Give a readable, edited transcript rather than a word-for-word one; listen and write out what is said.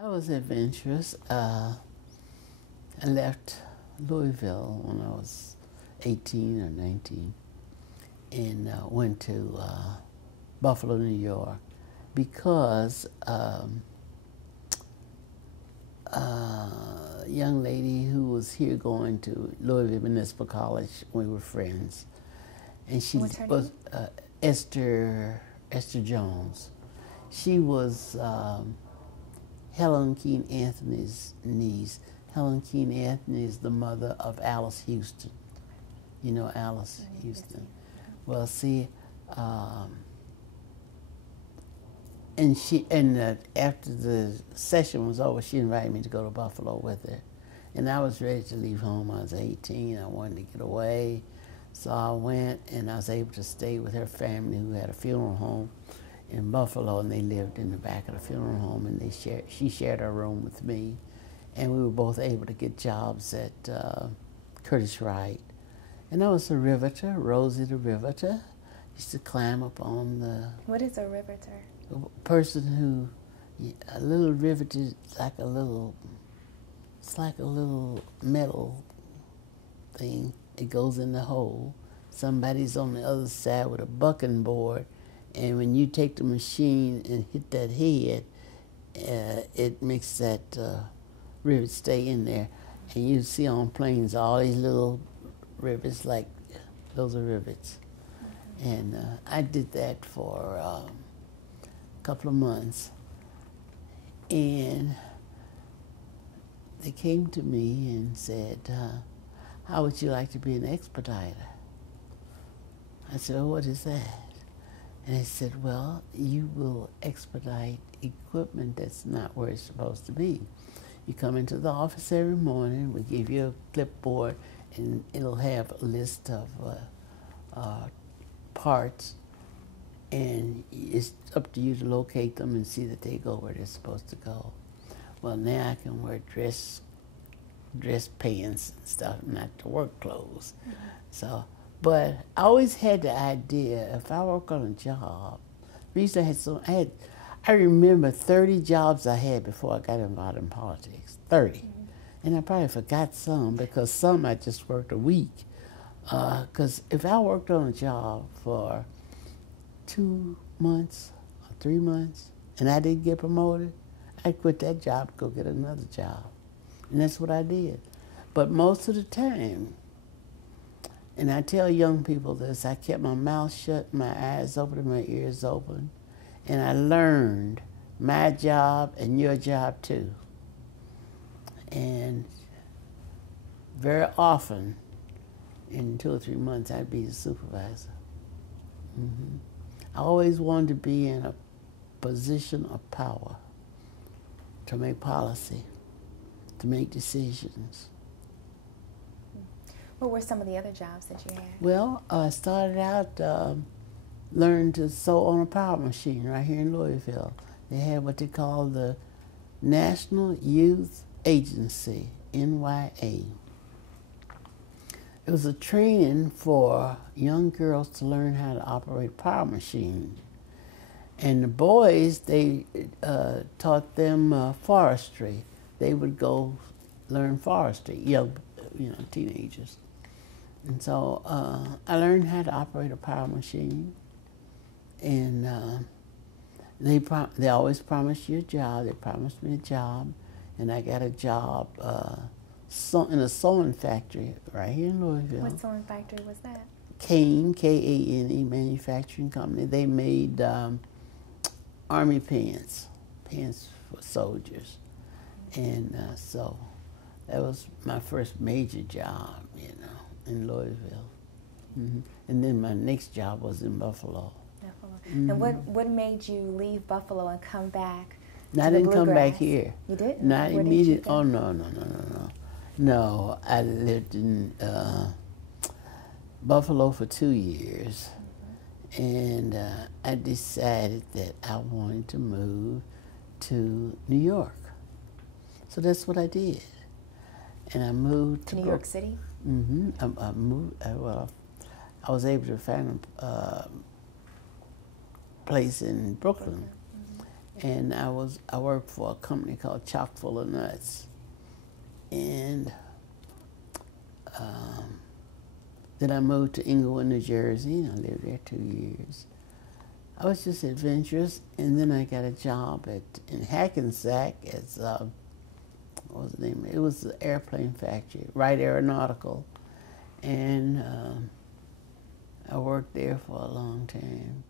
I was adventurous. I left Louisville when I was 18 or 19 and went to Buffalo, New York, because a young lady who was here going to Louisville Municipal College, we were friends, and she was Esther Jones. She was Helen Keene Anthony's niece. Helen Keene Anthony is the mother of Alice Houston. You know Alice Houston. Well, see, and after the session was over, she invited me to go to Buffalo with her, and I was ready to leave home. I was 18. I wanted to get away, so I went, and I was able to stay with her family, who had a funeral home in Buffalo, and they lived in the back of the funeral home, and she shared her room with me, and we were both able to get jobs at Curtiss-Wright. And I was a riveter, Rosie the riveter. Used to climb up on the... What is a riveter? A person who, a little riveter is like a little, it's like a little metal thing. It goes in the hole. Somebody's on the other side with a bucking board, and when you take the machine and hit that head, it makes that rivet stay in there. And you see on planes all these little rivets, like those are rivets. And I did that for a couple of months. And they came to me and said, how would you like to be an expediter? I said, oh, what is that? And they said, well, you will expedite equipment that's not where it's supposed to be. You come into the office every morning, we give you a clipboard, and it'll have a list of parts, and it's up to you to locate them and see that they go where they're supposed to go. Well, now I can wear dress pants and stuff, not the work clothes. Mm-hmm. So, but I always had the idea, if I work on a job, I remember 30 jobs I had before I got involved in politics, 30. Mm-hmm. And I probably forgot some, because some I just worked a week. Because if I worked on a job for 2 months or 3 months and I didn't get promoted, I'd quit that job and go get another job. And that's what I did. But most of the time, and I tell young people this, I kept my mouth shut, my eyes open, and my ears open, and I learned my job and your job too. And very often, in 2 or 3 months, I'd be the supervisor. Mm-hmm. I always wanted to be in a position of power, to make policy, to make decisions. What were some of the other jobs that you had? Well, I started out learning to sew on a power machine right here in Louisville. They had what they call the National Youth Agency, NYA. It was a training for young girls to learn how to operate a power machine. And the boys, they taught them forestry. They would go learn forestry, young, teenagers. And so I learned how to operate a power machine. And they always promised you a job. They promised me a job, and I got a job in a sewing factory right here in Louisville. What sewing factory was that? Kane, K-A-N-E, manufacturing company. They made army pants for soldiers. And so that was my first major job, in Louisville. Mm-hmm. And then my next job was in Buffalo. Mm-hmm. And what made you leave Buffalo and come back? I didn't come back here. You didn't? Not immediately. Oh, no. No, I lived in Buffalo for 2 years. Mm-hmm. And I decided that I wanted to move to New York. So that's what I did. And I moved to New York City? Mm-hmm. I moved, I was able to find a place in Brooklyn. Mm-hmm. and I worked for a company called Chock Full of Nuts, and then I moved to Englewood, New Jersey, and I lived there 2 years. I was just adventurous, and then I got a job in Hackensack as, what was the name? It was the airplane factory, Wright Aeronautical, and I worked there for a long time.